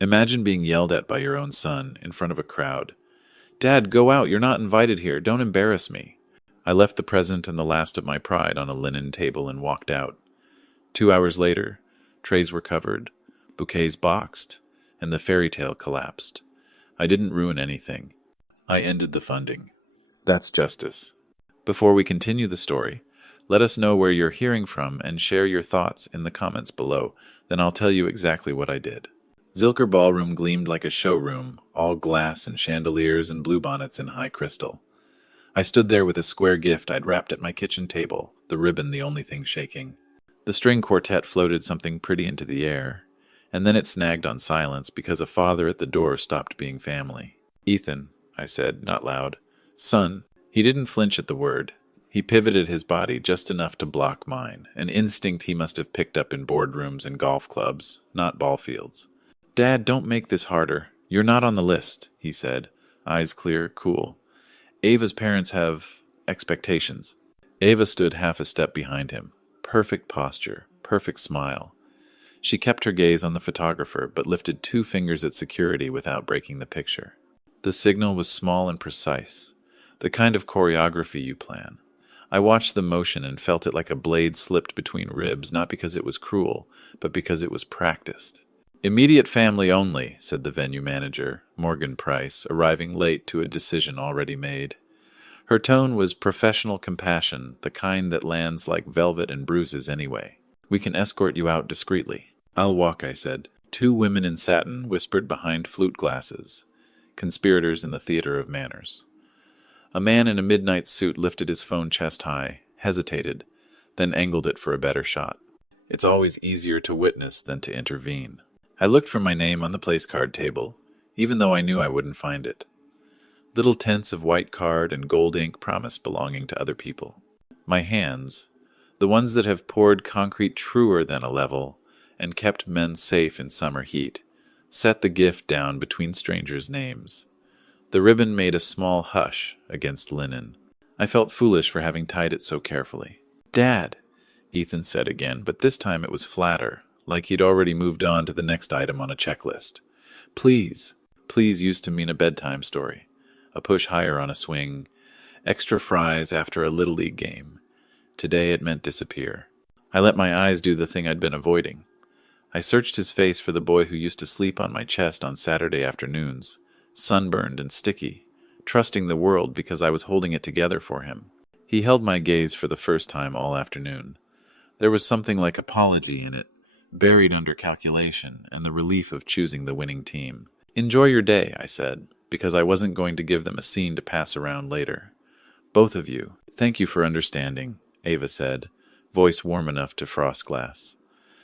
Imagine being yelled at by your own son in front of a crowd. "Dad, go out, you're not invited here, don't embarrass me." I left the present and the last of my pride on a linen table and walked out. 2 hours later, trays were covered, bouquets boxed, and the fairy tale collapsed. I didn't ruin anything. I ended the funding. That's justice. Before we continue the story, let us know where you're hearing from and share your thoughts in the comments below. Then I'll tell you exactly what I did. Zilker Ballroom gleamed like a showroom, all glass and chandeliers and bluebonnets in high crystal. I stood there with a square gift I'd wrapped at my kitchen table, the ribbon the only thing shaking. The string quartet floated something pretty into the air, and then it snagged on silence because a father at the door stopped being family. "Ethan," I said, not loud. "Son." He didn't flinch at the word. He pivoted his body just enough to block mine, an instinct he must have picked up in boardrooms and golf clubs, not ball fields. "Dad, don't make this harder. You're not on the list," he said, eyes clear, cool. "Ava's parents have expectations." Ava stood half a step behind him. Perfect posture, perfect smile. She kept her gaze on the photographer, but lifted 2 fingers at security without breaking the picture. The signal was small and precise, the kind of choreography you plan. I watched the motion and felt it like a blade slipped between ribs, not because it was cruel, but because it was practiced. "Immediate family only," said the venue manager, Morgan Price, arriving late to a decision already made. Her tone was professional compassion, the kind that lands like velvet and bruises anyway. "We can escort you out discreetly." "I'll walk," I said. 2 women in satin whispered behind flute glasses, conspirators in the theater of manners. A man in a midnight suit lifted his phone chest high, hesitated, then angled it for a better shot. It's always easier to witness than to intervene. I looked for my name on the place card table, even though I knew I wouldn't find it. Little tints of white card and gold ink promised belonging to other people. My hands, the ones that have poured concrete truer than a level and kept men safe in summer heat, set the gift down between strangers' names. The ribbon made a small hush against linen. I felt foolish for having tied it so carefully. "Dad," Ethan said again, but this time it was flatter, like he'd already moved on to the next item on a checklist. "Please." Please used to mean a bedtime story, a push higher on a swing, extra fries after a Little League game. Today it meant disappear. I let my eyes do the thing I'd been avoiding. I searched his face for the boy who used to sleep on my chest on Saturday afternoons, sunburned and sticky, trusting the world because I was holding it together for him. He held my gaze for the first time all afternoon. There was something like apology in it, buried under calculation and the relief of choosing the winning team. "Enjoy your day," I said, because I wasn't going to give them a scene to pass around later. "Both of you, thank you for understanding," Ava said, voice warm enough to frost glass.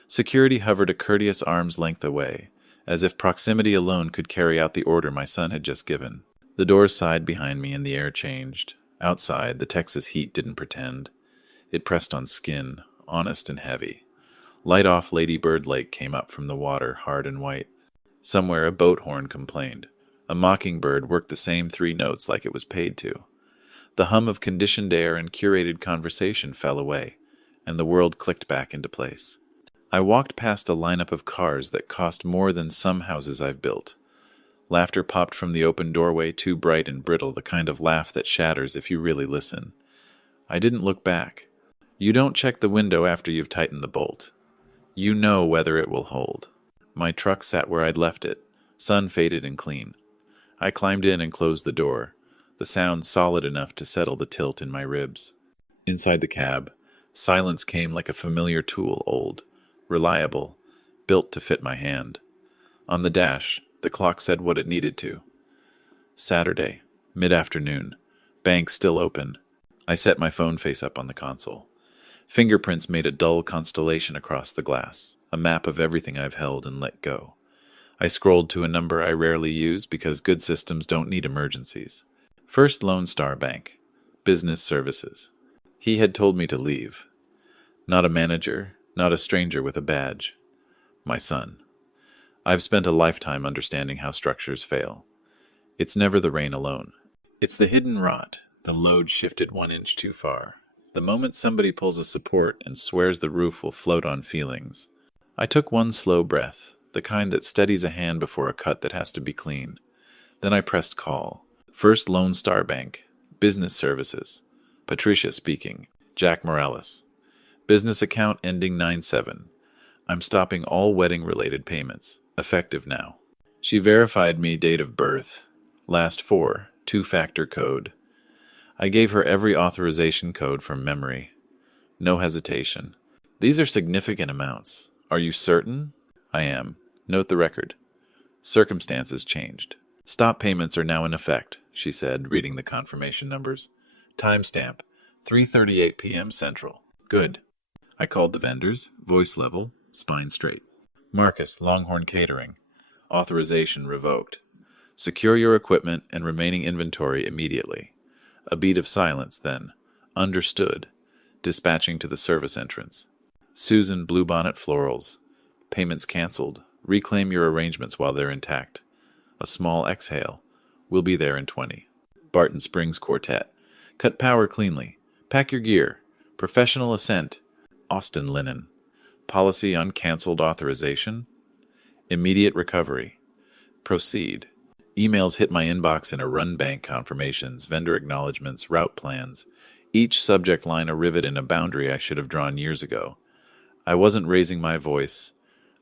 Security hovered a courteous arm's length away, as if proximity alone could carry out the order my son had just given. The doors sighed behind me and the air changed. Outside, the Texas heat didn't pretend. It pressed on skin, honest and heavy. Light off Lady Bird Lake came up from the water, hard and white. Somewhere a boat horn complained. A mockingbird worked the same 3 notes like it was paid to. The hum of conditioned air and curated conversation fell away, and the world clicked back into place. I walked past a lineup of cars that cost more than some houses I've built. Laughter popped from the open doorway, too bright and brittle, the kind of laugh that shatters if you really listen. I didn't look back. You don't check the window after you've tightened the bolt. You know whether it will hold. My truck sat where I'd left it, sun-faded and clean. I climbed in and closed the door, the sound solid enough to settle the tilt in my ribs. Inside the cab, silence came like a familiar tool, old, reliable, built to fit my hand. On the dash, the clock said what it needed to. Saturday, mid-afternoon, bank still open. I set my phone face up on the console. Fingerprints made a dull constellation across the glass, a map of everything I've held and let go. I scrolled to a number I rarely use because good systems don't need emergencies. First Lone Star Bank, Business Services. He had told me to leave. Not a manager, not a stranger with a badge. My son. I've spent a lifetime understanding how structures fail. It's never the rain alone. It's the hidden rot, the load shifted 1 inch too far. The moment somebody pulls a support and swears the roof will float on feelings. I took one slow breath, the kind that steadies a hand before a cut that has to be clean. Then I pressed call. First Lone Star Bank. Business Services. Patricia speaking. Jack Morales. Business account ending 97. I'm stopping all wedding-related payments. Effective now. She verified me date of birth. Last four. Two-factor code. I gave her every authorization code from memory. No hesitation. These are significant amounts. Are you certain? I am. Note the record. Circumstances changed. Stop payments are now in effect, she said, reading the confirmation numbers. Timestamp, 3:38 p.m. Central. Good. I called the vendors, voice level, spine straight. Marcus, Longhorn Catering. Authorization revoked. Secure your equipment and remaining inventory immediately. A beat of silence, then. Understood. Dispatching to the service entrance. Susan, Bluebonnet Florals. Payments canceled. Reclaim your arrangements while they're intact. A small exhale. We'll be there in 20. Barton Springs Quartet. Cut power cleanly. Pack your gear. Professional assent. Austin Linen. Policy on canceled authorization. Immediate recovery. Proceed. Emails hit my inbox in a run bank confirmations, vendor acknowledgments, route plans. Each subject line a rivet in a boundary I should have drawn years ago. I wasn't raising my voice.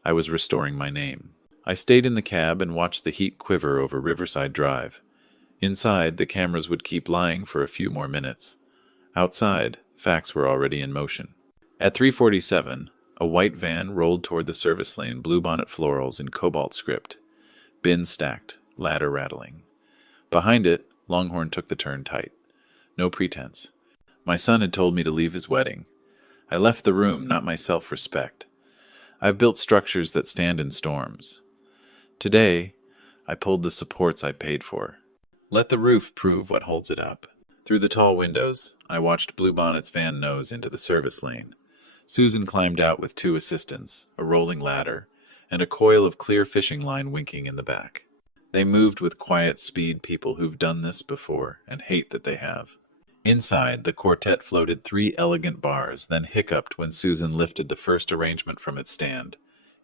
I was restoring my name. I stayed in the cab and watched the heat quiver over Riverside Drive. Inside, the cameras would keep lying for a few more minutes. Outside, facts were already in motion. At 3:47, a white van rolled toward the service lane, Bluebonnet Florals in cobalt script. Bins stacked, ladder rattling. Behind it, Longhorn took the turn tight. No pretense. My son had told me to leave his wedding. I left the room, not my self-respect. I've built structures that stand in storms. Today, I pulled the supports I paid for. Let the roof prove what holds it up. Through the tall windows, I watched Bluebonnet's van nose into the service lane. Susan climbed out with two assistants, a rolling ladder, and a coil of clear fishing line winking in the back. They moved with quiet speed, people who've done this before and hate that they have. Inside, the quartet floated 3 elegant bars, then hiccuped when Susan lifted the first arrangement from its stand.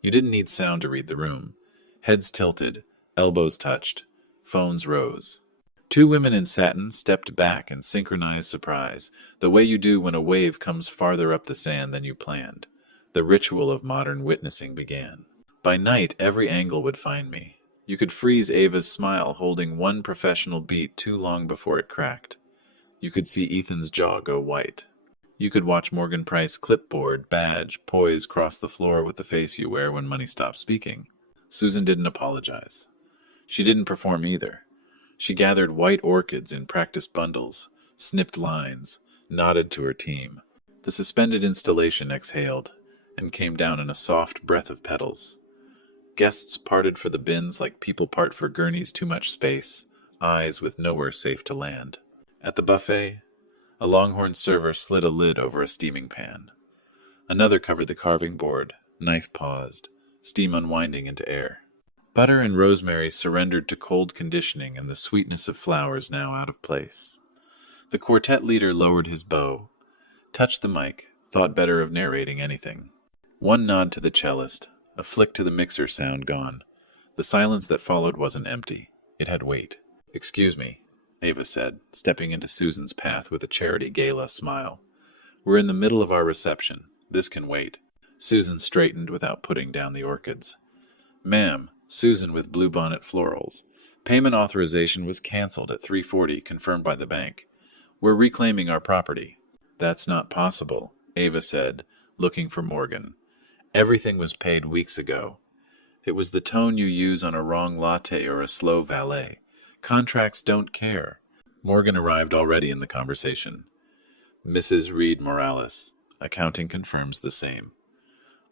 You didn't need sound to read the room. Heads tilted, elbows touched, phones rose. 2 women in satin stepped back in synchronized surprise, the way you do when a wave comes farther up the sand than you planned. The ritual of modern witnessing began. By night, every angle would find me. You could freeze Ava's smile holding one professional beat too long before it cracked. You could see Ethan's jaw go white. You could watch Morgan Price clipboard, badge, poise cross the floor with the face you wear when money stops speaking. Susan didn't apologize. She didn't perform either. She gathered white orchids in practice bundles, snipped lines, nodded to her team. The suspended installation exhaled and came down in a soft breath of petals. Guests parted for the bins like people part for gurneys too much space, eyes with nowhere safe to land. At the buffet, a Longhorn server slid a lid over a steaming pan. Another covered the carving board, knife paused, steam unwinding into air. Butter and rosemary surrendered to cold conditioning and the sweetness of flowers now out of place. The quartet leader lowered his bow, touched the mic, thought better of narrating anything. One nod to the cellist, a flick to the mixer sound gone. The silence that followed wasn't empty. It had weight. "Excuse me," Ava said, stepping into Susan's path with a charity gala smile. "We're in the middle of our reception. This can wait." Susan straightened without putting down the orchids. "Ma'am," Susan with Bluebonnet Florals. "Payment authorization was canceled at 3:40, confirmed by the bank. We're reclaiming our property." "That's not possible," Ava said, looking for Morgan. "Everything was paid weeks ago." It was the tone you use on a wrong latte or a slow valet. Contracts don't care. Morgan arrived already in the conversation. "Mrs. Reed Morales. Accounting confirms the same.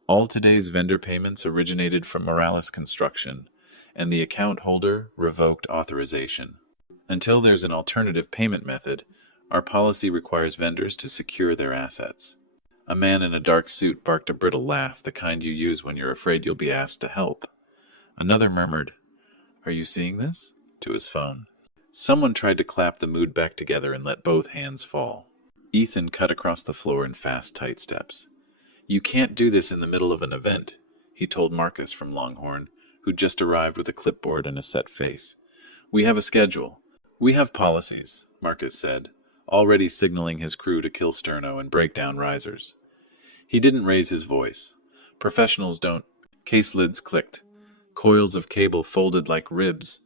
All today's vendor payments originated from Morales Construction, and the account holder revoked authorization. Until there's an alternative payment method, our policy requires vendors to secure their assets." A man in a dark suit barked a brittle laugh, the kind you use when you're afraid you'll be asked to help. Another murmured, "Are you seeing this?" to his phone. Someone tried to clap the mood back together and let both hands fall. Ethan cut across the floor in fast, tight steps. "You can't do this in the middle of an event," he told Marcus from Longhorn, who'd just arrived with a clipboard and a set face. We have a schedule. We have policies, Marcus said, already signaling his crew to kill Sterno and break down risers. He didn't raise his voice. Professionals don't. Case lids clicked. Coils of cable folded like ribs.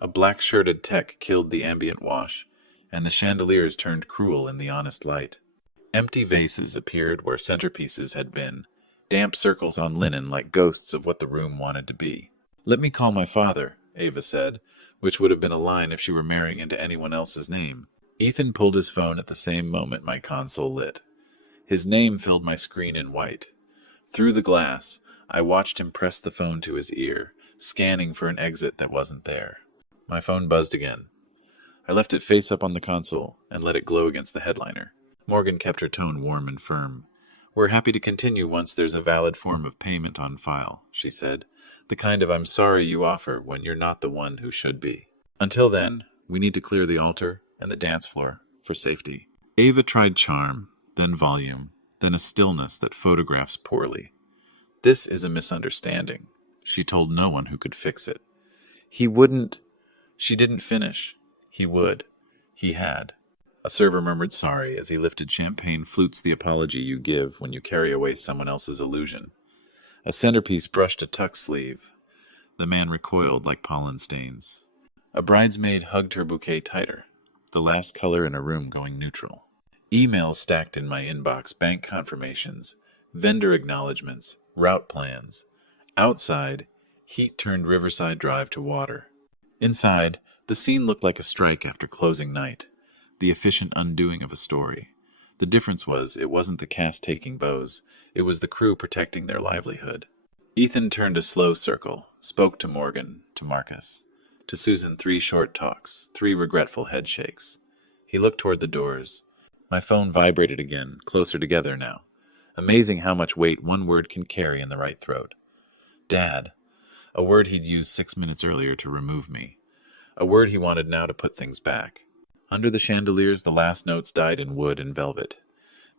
A black-shirted tech killed the ambient wash, and the chandeliers turned cruel in the honest light. Empty vases appeared where centerpieces had been, damp circles on linen like ghosts of what the room wanted to be. Let me call my father, Ava said, which would have been a line if she were marrying into anyone else's name. Ethan pulled his phone at the same moment my console lit. His name filled my screen in white. Through the glass, I watched him press the phone to his ear, scanning for an exit that wasn't there. My phone buzzed again. I left it face up on the console and let it glow against the headliner. Morgan kept her tone warm and firm. We're happy to continue once there's a valid form of payment on file, she said. The kind of I'm sorry you offer when you're not the one who should be. Until then, we need to clear the altar and the dance floor for safety. Ava tried charm, then volume, then a stillness that photographs poorly. This is a misunderstanding. She told no one who could fix it. He wouldn't. She didn't finish. He would. He had. A server murmured sorry as he lifted champagne flutes, the apology you give when you carry away someone else's illusion. A centerpiece brushed a tuck sleeve. The man recoiled like pollen stains. A bridesmaid hugged her bouquet tighter, the last color in a room going neutral. Emails stacked in my inbox, bank confirmations, vendor acknowledgments, route plans. Outside, heat turned Riverside Drive to water. Inside, the scene looked like a strike after closing night, the efficient undoing of a story. The difference was, it wasn't the cast taking bows, it was the crew protecting their livelihood. Ethan turned a slow circle, spoke to Morgan, to Marcus. To Susan, 3 short talks, 3 regretful head shakes. He looked toward the doors. My phone vibrated again, closer together now. Amazing how much weight one word can carry in the right throat. Dad. A word he'd used 6 minutes earlier to remove me. A word he wanted now to put things back. Under the chandeliers, the last notes died in wood and velvet.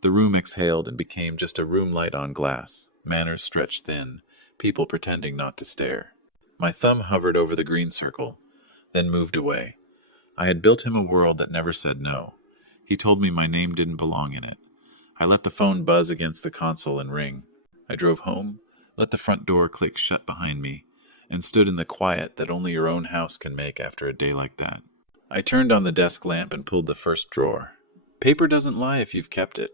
The room exhaled and became just a room light on glass, manners stretched thin, people pretending not to stare. My thumb hovered over the green circle, then moved away. I had built him a world that never said no. He told me my name didn't belong in it. I let the phone buzz against the console and ring. I drove home, let the front door click shut behind me, and stood in the quiet that only your own house can make after a day like that. I turned on the desk lamp and pulled the first drawer. Paper doesn't lie if you've kept it.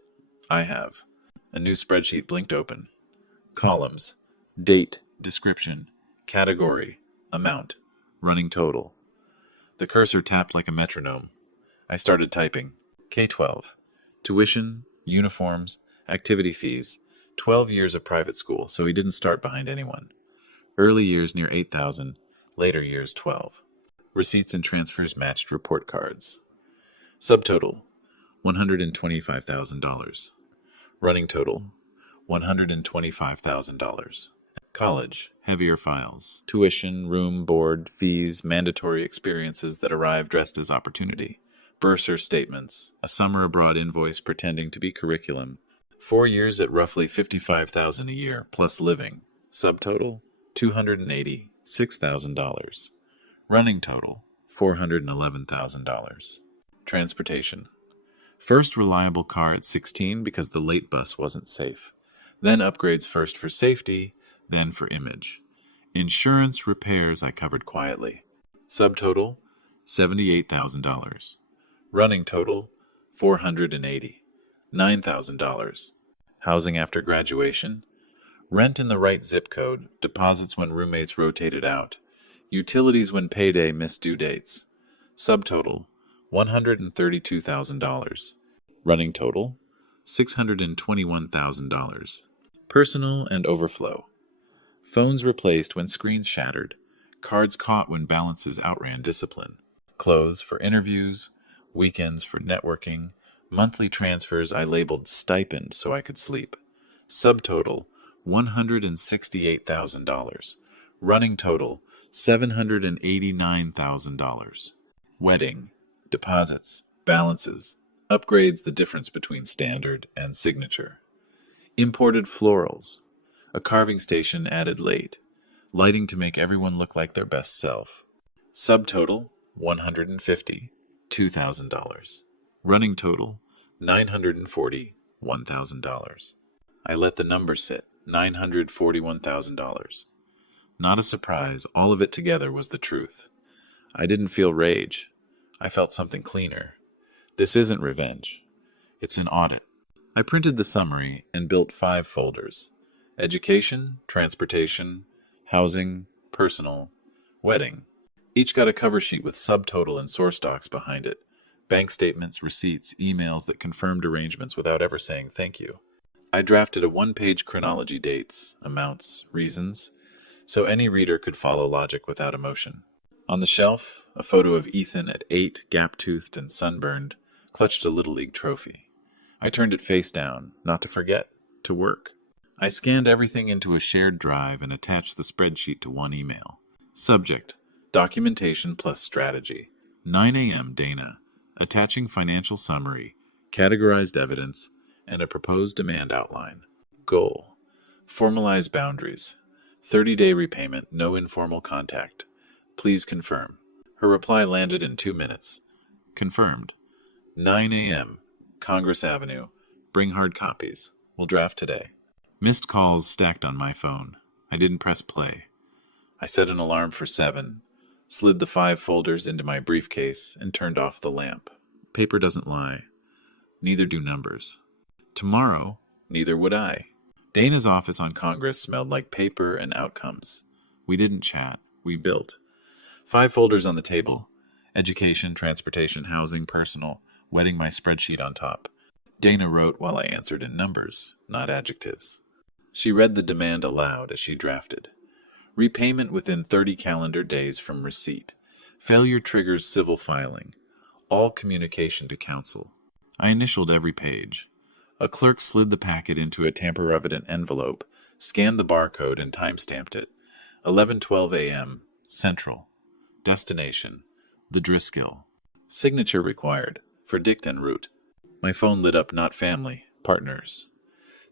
I have. A new spreadsheet blinked open. Columns. Date, description, category, amount, running total. The cursor tapped like a metronome. I started typing. K-12. Tuition, uniforms, activity fees. 12 years of private school, so he didn't start behind anyone. Early years near 8,000, later years 12. Receipts and transfers matched report cards. Subtotal, $125,000. Running total, $125,000. College, heavier files. Tuition, room, board, fees, mandatory experiences that arrive dressed as opportunity. Bursar statements, a summer abroad invoice pretending to be curriculum. 4 years at roughly $55,000 a year, plus living. Subtotal, $286,000. Running total, $411,000. Transportation. First reliable car at 16 because the late bus wasn't safe. Then upgrades first for safety, then for image. Insurance repairs I covered quietly. Subtotal, $78,000. Running total, $480. $9,000. Housing after graduation. Rent in the right zip code. Deposits when roommates rotated out. Utilities when payday missed due dates. Subtotal, $132,000. Running total, $621,000. Personal and overflow. Phones replaced when screens shattered. Cards caught when balances outran discipline. Clothes for interviews. Weekends for networking. Monthly transfers I labeled stipend so I could sleep. Subtotal, $168,000. Running total, $789,000. Wedding, deposits, balances, upgrades the difference between standard and signature. Imported florals. A carving station added late. Lighting to make everyone look like their best self. Subtotal, $150, $2,000. Running total, $940, $1,000. I let the number sit, $941,000. Not a surprise, all of it together was the truth. I didn't feel rage. I felt something cleaner. This isn't revenge. It's an audit. I printed the summary and built 5 folders. Education, transportation, housing, personal, wedding. Each got a cover sheet with subtotal and source docs behind it. Bank statements, receipts, emails that confirmed arrangements without ever saying thank you. I drafted a 1-page chronology, dates, amounts, reasons, so any reader could follow logic without emotion. On the shelf, a photo of Ethan at 8, gap-toothed and sunburned, clutched a Little League trophy. I turned it face down, not to forget, to work. I scanned everything into a shared drive and attached the spreadsheet to one email. Subject, documentation plus strategy. 9 a.m. Dana, attaching financial summary, categorized evidence, and a proposed demand outline. Goal, formalize boundaries. 30-day repayment, no informal contact. Please confirm. Her reply landed in 2 minutes. Confirmed. 9 a.m. Congress Avenue. Bring hard copies. We'll draft today. Missed calls stacked on my phone. I didn't press play. I set an alarm for 7, slid the 5 folders into my briefcase, and turned off the lamp. Paper doesn't lie. Neither do numbers. Tomorrow, neither would I. Dana's office on Congress smelled like paper and outcomes. We didn't chat. We built. 5 folders on the table. Education, transportation, housing, personal, wedding, my spreadsheet on top. Dana wrote while I answered in numbers, not adjectives. She read the demand aloud as she drafted. Repayment within 30 calendar days from receipt. Failure triggers civil filing. All communication to counsel. I initialed every page. A clerk slid the packet into a tamper-evident envelope, scanned the barcode, and time-stamped it. 11:12 a.m. Central. Destination. The Driscoll. Signature required. For Dict and Root. My phone lit up, not family, partners.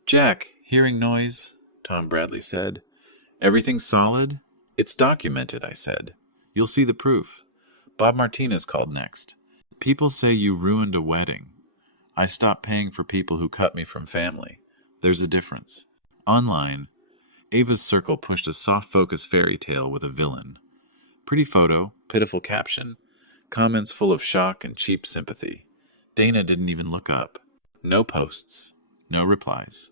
Jack, hearing noise, Tom Bradley said. Everything solid? It's documented, I said. You'll see the proof. Bob Martinez called next. People say you ruined a wedding. I stopped paying for people who cut me from family. There's a difference. Online, Ava's Circle pushed a soft-focus fairy tale with a villain. Pretty photo, pitiful caption, comments full of shock and cheap sympathy. Dana didn't even look up. No posts, no replies.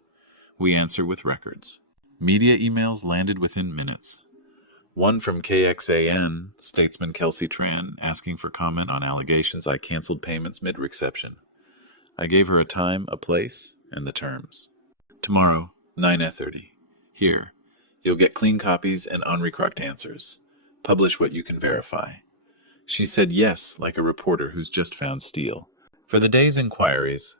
We answer with records. Media emails landed within minutes. One from KXAN, statesman Kelsey Tran, asking for comment on allegations I canceled payments mid-reception. I gave her a time, a place, and the terms. Tomorrow, 9:30. Here. You'll get clean copies and unrecrocked answers. Publish what you can verify. She said yes, like a reporter who's just found steel. For the day's inquiries,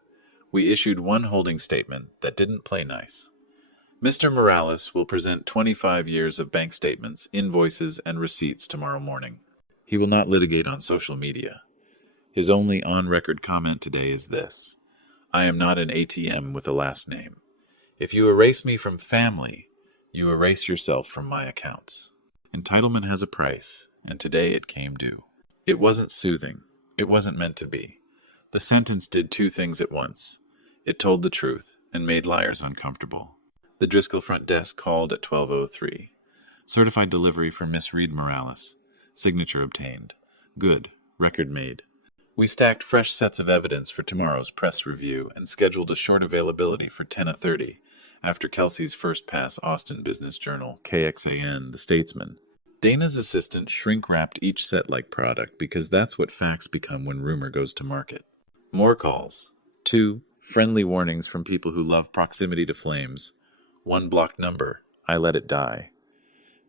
we issued one holding statement that didn't play nice. Mr. Morales will present 25 years of bank statements, invoices, and receipts tomorrow morning. He will not litigate on social media. His only on-record comment today is this. I am not an ATM with a last name. If you erase me from family, you erase yourself from my accounts. Entitlement has a price, and today it came due. It wasn't soothing. It wasn't meant to be. The sentence did 2 things at once. It told the truth and made liars uncomfortable. The Driscoll front desk called at 12:03. Certified delivery for Miss Reed Morales. Signature obtained. Good. Record made. We stacked fresh sets of evidence for tomorrow's press review and scheduled a short availability for 10:30 after Kelsey's first pass Austin Business Journal, KXAN, The Statesman. Dana's assistant shrink-wrapped each set like product because that's what facts become when rumor goes to market. More calls. 2 friendly warnings from people who love proximity to flames. 1 blocked number. I let it die.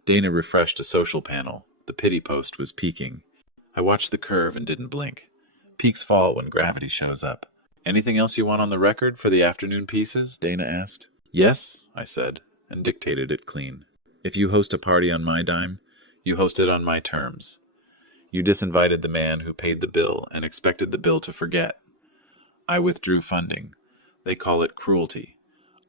Dana refreshed a social panel. The pity post was peaking. I watched the curve and didn't blink. Peaks fall when gravity shows up. Anything else you want on the record for the afternoon pieces? Dana asked. Yes, I said, and dictated it clean. If you host a party on my dime, you host it on my terms. You disinvited the man who paid the bill and expected the bill to forget. I withdrew funding. They call it cruelty.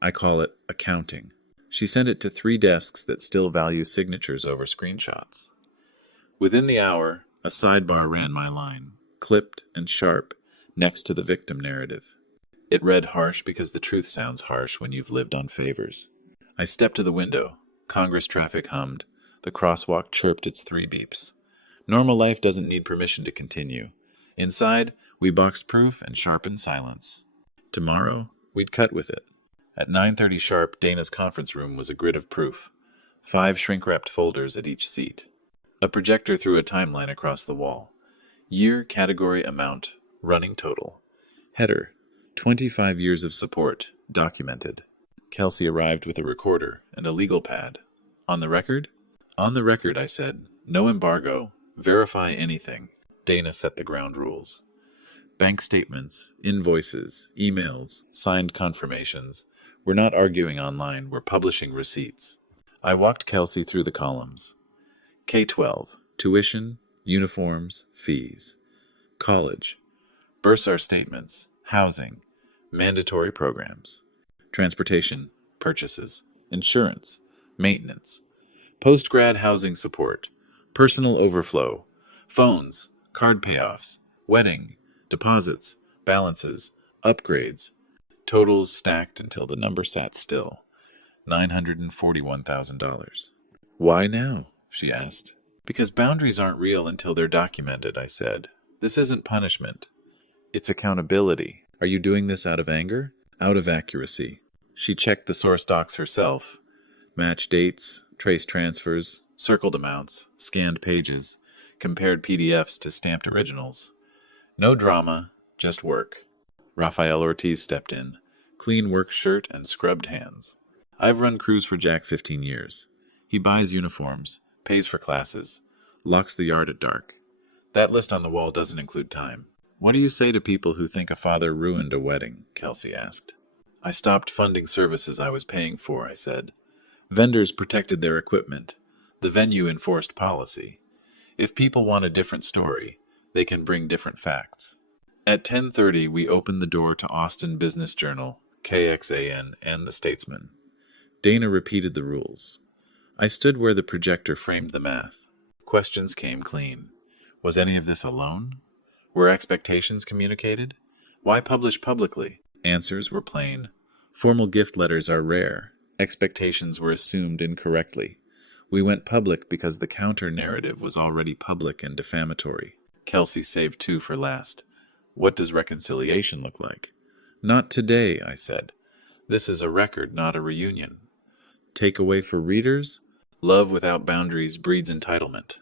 I call it accounting. She sent it to 3 desks that still value signatures over screenshots. Within the hour, a sidebar ran my line, clipped and sharp, next to the victim narrative. It read harsh because the truth sounds harsh when you've lived on favors. I stepped to the window. Congress traffic hummed. The crosswalk chirped its 3 beeps. Normal life doesn't need permission to continue. Inside, we boxed proof and sharpened silence. Tomorrow, we'd cut with it. At 9:30 sharp, Dana's conference room was a grid of proof. 5 shrink-wrapped folders at each seat. A projector threw a timeline across the wall. Year, category, amount, running total. Header, 25 years of support, documented. Kelsey arrived with a recorder and a legal pad. On the record? On the record, I said. No embargo. Verify anything. Dana set the ground rules. Bank statements, invoices, emails, signed confirmations. We're not arguing online, we're publishing receipts. I walked Kelsey through the columns. K-12, tuition, uniforms, fees. College, bursar statements, housing, mandatory programs. Transportation, purchases, insurance, maintenance. Post-grad housing support, personal overflow, phones, card payoffs, wedding, deposits, balances, upgrades. Totals stacked until the number sat still. $941,000. Why now? She asked. Because boundaries aren't real until they're documented, I said. This isn't punishment. It's accountability. Are you doing this out of anger? Out of accuracy. She checked the source docs herself. Matched dates, traced transfers, circled amounts, scanned pages, compared PDFs to stamped originals. No drama, just work. Rafael Ortiz stepped in. Clean work shirt and scrubbed hands. I've run crews for Jack 15 years. He buys uniforms, pays for classes, locks the yard at dark. That list on the wall doesn't include time. What do you say to people who think a father ruined a wedding? Kelsey asked. I stopped funding services I was paying for, I said. Vendors protected their equipment. The venue enforced policy. If people want a different story, they can bring different facts. At 10:30, we opened the door to Austin Business Journal, KXAN, and The Statesman. Dana repeated the rules. I stood where the projector framed the math. Questions came clean. Was any of this alone? Were expectations communicated? Why publish publicly? Answers were plain. Formal gift letters are rare. Expectations were assumed incorrectly. We went public because the counter-narrative was already public and defamatory. Kelsey saved 2 for last. What does reconciliation look like? Not today, I said. This is a record, not a reunion. Takeaway for readers? Love without boundaries breeds entitlement.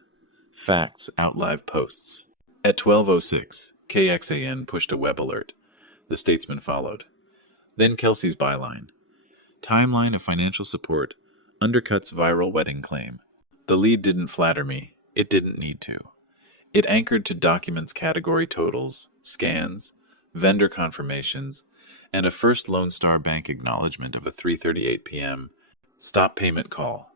Facts outlive posts. At 12:06, KXAN pushed a web alert. The Statesman followed. Then Kelsey's byline. Timeline of financial support undercuts viral wedding claim. The lead didn't flatter me. It didn't need to. It anchored to documents category totals, scans, vendor confirmations, and a first Lone Star Bank acknowledgement of a 3:38 p.m. stop payment call.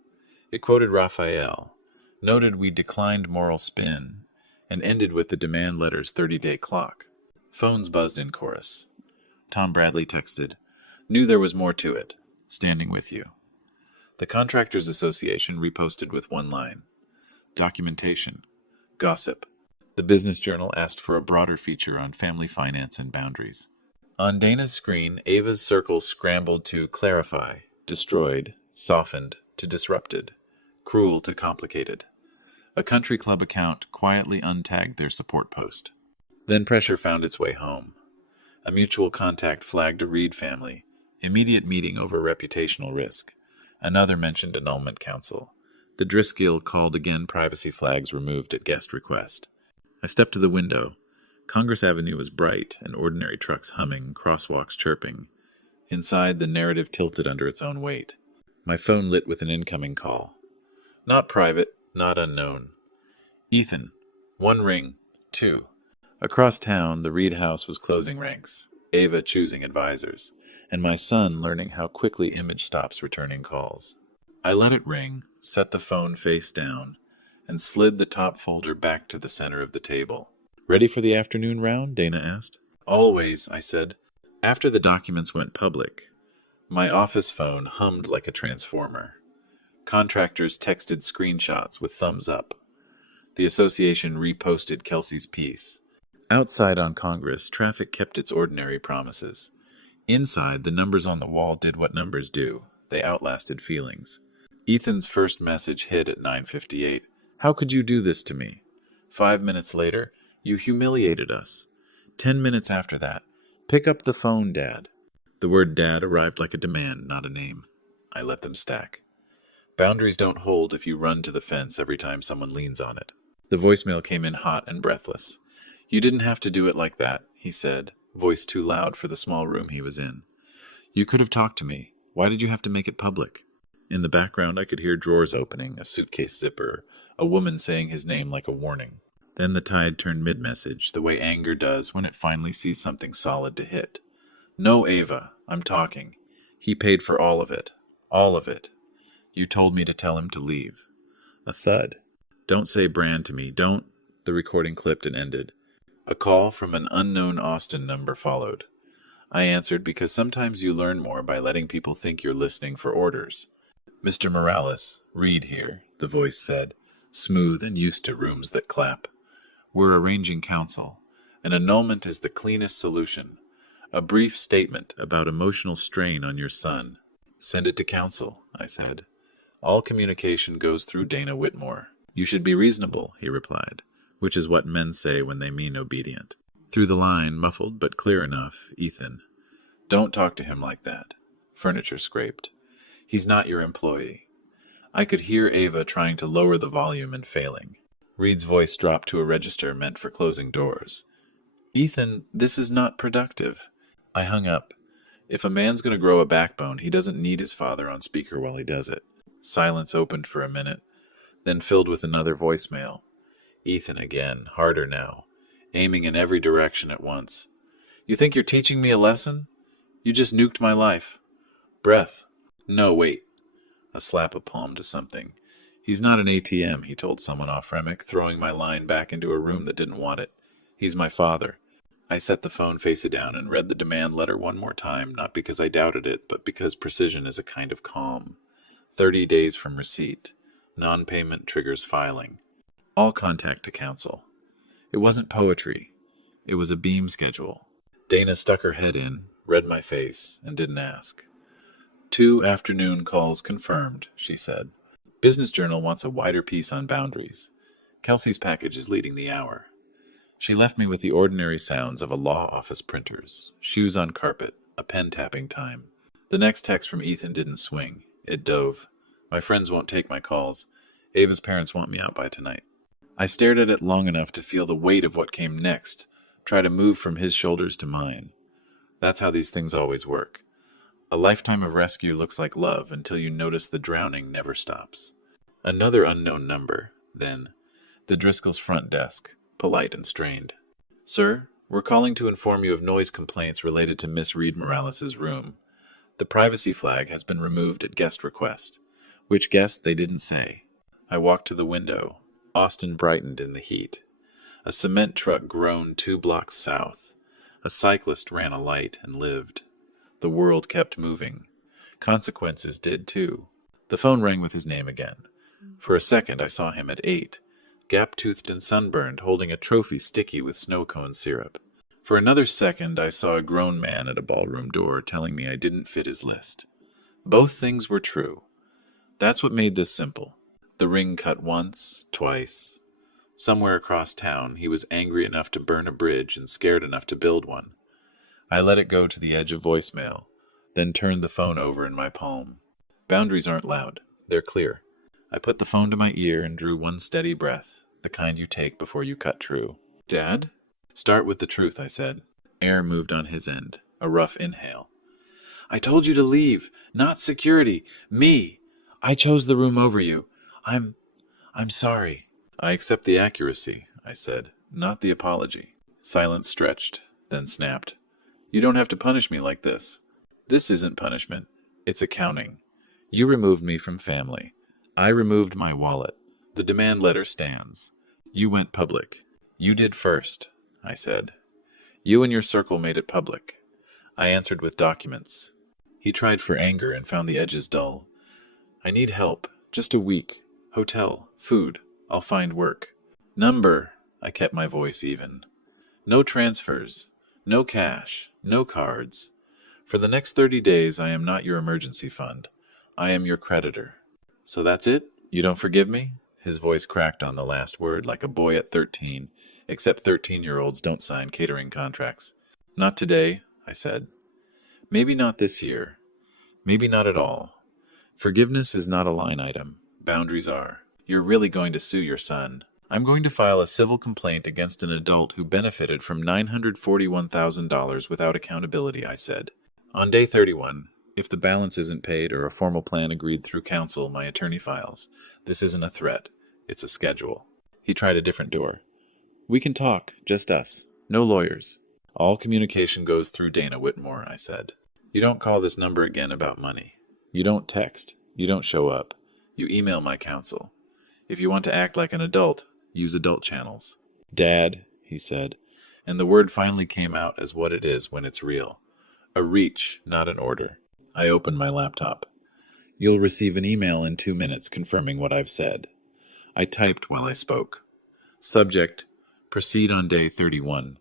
It quoted Raphael, noted we declined moral spin, and ended with the demand letter's 30-day clock. Phones buzzed in chorus. Tom Bradley texted, knew there was more to it. Standing with you. The Contractors Association reposted with one line. Documentation. Gossip. The Business Journal asked for a broader feature on family finance and boundaries. On Dana's screen, Ava's circle scrambled to clarify, destroyed, softened to disrupted, cruel to complicated. A country club account quietly untagged their support post. Then pressure found its way home. A mutual contact flagged a Reed family. Immediate meeting over reputational risk. Another mentioned annulment council. The Driscoll called again privacy flags removed at guest request. I stepped to the window. Congress Avenue was bright, and ordinary trucks humming, crosswalks chirping. Inside, the narrative tilted under its own weight. My phone lit with an incoming call. Not private, not unknown. Ethan. 1 ring. 2. Across town, the Reed house was closing ranks. Ava choosing advisors. And my son learning how quickly image stops returning calls. I let it ring, set the phone face down, and slid the top folder back to the center of the table. Ready for the afternoon round? Dana asked. Always, I said. After the documents went public, My office phone hummed like a transformer. Contractors texted screenshots with thumbs up. The association reposted Kelsey's piece. Outside on Congress, traffic kept its ordinary promises. Inside, the numbers on the wall did what numbers do. They outlasted feelings. Ethan's first message hit at 9:58. How could you do this to me? 5 minutes later, you humiliated us. 10 minutes after that, pick up the phone, Dad. The word Dad arrived like a demand, not a name. I let them stack. Boundaries don't hold if you run to the fence every time someone leans on it. The voicemail came in hot and breathless. You didn't have to do it like that, he said, voice too loud for the small room he was in. You could have talked to me. Why did you have to make it public? In the background, I could hear drawers opening, a suitcase zipper, a woman saying his name like a warning. Then the tide turned mid-message, the way anger does when it finally sees something solid to hit. No, Ava, I'm talking. He paid for all of it. All of it. You told me to tell him to leave. A thud. Don't say Brand to me, don't. The recording clipped and ended. A call from an unknown Austin number followed. I answered because sometimes you learn more by letting people think you're listening for orders. Mr. Morales, Reed here, the voice said, smooth and used to rooms that clap. We're arranging counsel. An annulment is the cleanest solution. A brief statement about emotional strain on your son. Send it to counsel, I said. All communication goes through Dana Whitmore. You should be reasonable, he replied, which is what men say when they mean obedient. Through the line, muffled but clear enough, Ethan. Don't talk to him like that. Furniture scraped. He's not your employee. I could hear Ava trying to lower the volume and failing. Reed's voice dropped to a register meant for closing doors. Ethan, this is not productive. I hung up. If a man's going to grow a backbone, he doesn't need his father on speaker while he does it. Silence opened for a minute, then filled with another voicemail. Ethan again, harder now, aiming in every direction at once. You think you're teaching me a lesson? You just nuked my life. Breath. No, wait. A slap of palm to something. He's not an ATM, he told someone off Remick, throwing my line back into a room that didn't want it. He's my father. I set the phone face down and read the demand letter one more time, not because I doubted it, but because precision is a kind of calm. 30 days from receipt. Non-payment triggers filing. All contact to counsel. It wasn't poetry. It was a beam schedule. Dana stuck her head in, read my face, and didn't ask. 2 afternoon calls confirmed, she said. Business Journal wants a wider piece on boundaries. Kelsey's package is leading the hour. She left me with the ordinary sounds of a law office printer's, shoes on carpet, a pen tapping time. The next text from Ethan didn't swing. It dove. My friends won't take my calls. Ava's parents want me out by tonight. I stared at it long enough to feel the weight of what came next, try to move from his shoulders to mine. That's how these things always work. A lifetime of rescue looks like love until you notice the drowning never stops. Another unknown number, then. The Driscoll's front desk, polite and strained. Sir, we're calling to inform you of noise complaints related to Miss Reed Morales' room. The privacy flag has been removed at guest request. Which guest, they didn't say. I walked to the window. Austin brightened in the heat. A cement truck groaned 2 blocks south. A cyclist ran a light and lived. The world kept moving. Consequences did too. The phone rang with his name again. For a second I saw him at 8, gap-toothed and sunburned, holding a trophy sticky with snow cone syrup. For another second I saw a grown man at a ballroom door telling me I didn't fit his list. Both things were true. That's what made this simple. The ring cut once, twice. Somewhere across town he was angry enough to burn a bridge and scared enough to build one. I let it go to the edge of voicemail, then turned the phone over in my palm. Boundaries aren't loud. They're clear. I put the phone to my ear and drew one steady breath, the kind you take before you cut true. Dad? Start with the truth, I said. Air moved on his end, a rough inhale. I told you to leave, not security, me. I chose the room over you. I'm sorry. I accept the accuracy, I said, not the apology. Silence stretched, then snapped. You don't have to punish me like this. This isn't punishment. It's accounting. You removed me from family. I removed my wallet. The demand letter stands. You went public. You did first, I said. You and your circle made it public. I answered with documents. He tried for anger and found the edges dull. I need help. Just a week. Hotel. Food. I'll find work. Number. I kept my voice even. No transfers. No cash. No cards. For the next 30 days, I am not your emergency fund. I am your creditor. So that's it? You don't forgive me? His voice cracked on the last word like a boy at 13, except 13-year-olds don't sign catering contracts. Not today, I said. Maybe not this year. Maybe not at all. Forgiveness is not a line item. Boundaries are. You're really going to sue your son. I'm going to file a civil complaint against an adult who benefited from $941,000 without accountability, I said. On day 31, if the balance isn't paid or a formal plan agreed through counsel, my attorney files. This isn't a threat. It's a schedule. He tried a different door. We can talk, just us. No lawyers. All communication goes through Dana Whitmore, I said. You don't call this number again about money. You don't text. You don't show up. You email my counsel. If you want to act like an adult, use adult channels. Dad, he said, and the word finally came out as what it is when it's real. A reach, not an order. I opened my laptop. You'll receive an email in 2 minutes confirming what I've said. I typed while I spoke. Subject, proceed on day 31.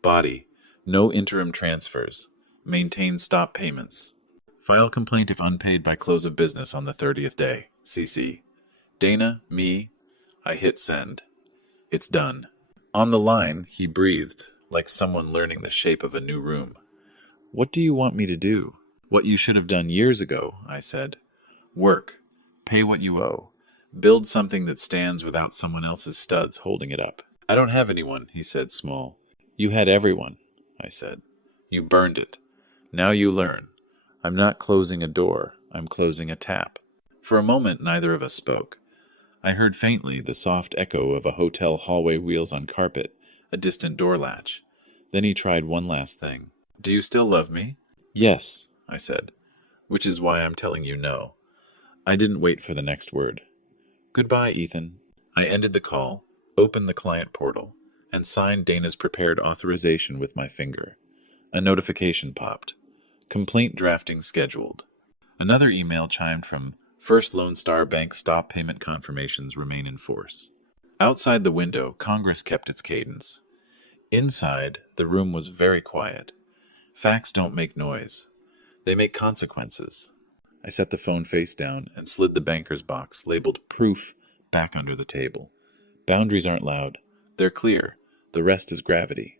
Body, no interim transfers. Maintain stop payments. File complaint if unpaid by close of business on the 30th day. CC. Dana, me. I hit send. It's done. On the line, he breathed, like someone learning the shape of a new room. What do you want me to do? What you should have done years ago, I said. Work. Pay what you owe. Build something that stands without someone else's studs holding it up. I don't have anyone, he said, small. You had everyone, I said. You burned it. Now you learn. I'm not closing a door. I'm closing a tap. For a moment, neither of us spoke. I heard faintly the soft echo of a hotel hallway wheels on carpet, a distant door latch. Then he tried one last thing. Do you still love me? Yes, I said, which is why I'm telling you no. I didn't wait for the next word. Goodbye, Ethan. I ended the call, opened the client portal, and signed Dana's prepared authorization with my finger. A notification popped. Complaint drafting scheduled. Another email chimed from First Lone Star Bank stop payment confirmations remain in force. Outside the window, Congress kept its cadence. Inside, the room was very quiet. Facts don't make noise. They make consequences. I set the phone face down and slid the banker's box, labeled Proof, back under the table. Boundaries aren't loud. They're clear. The rest is gravity.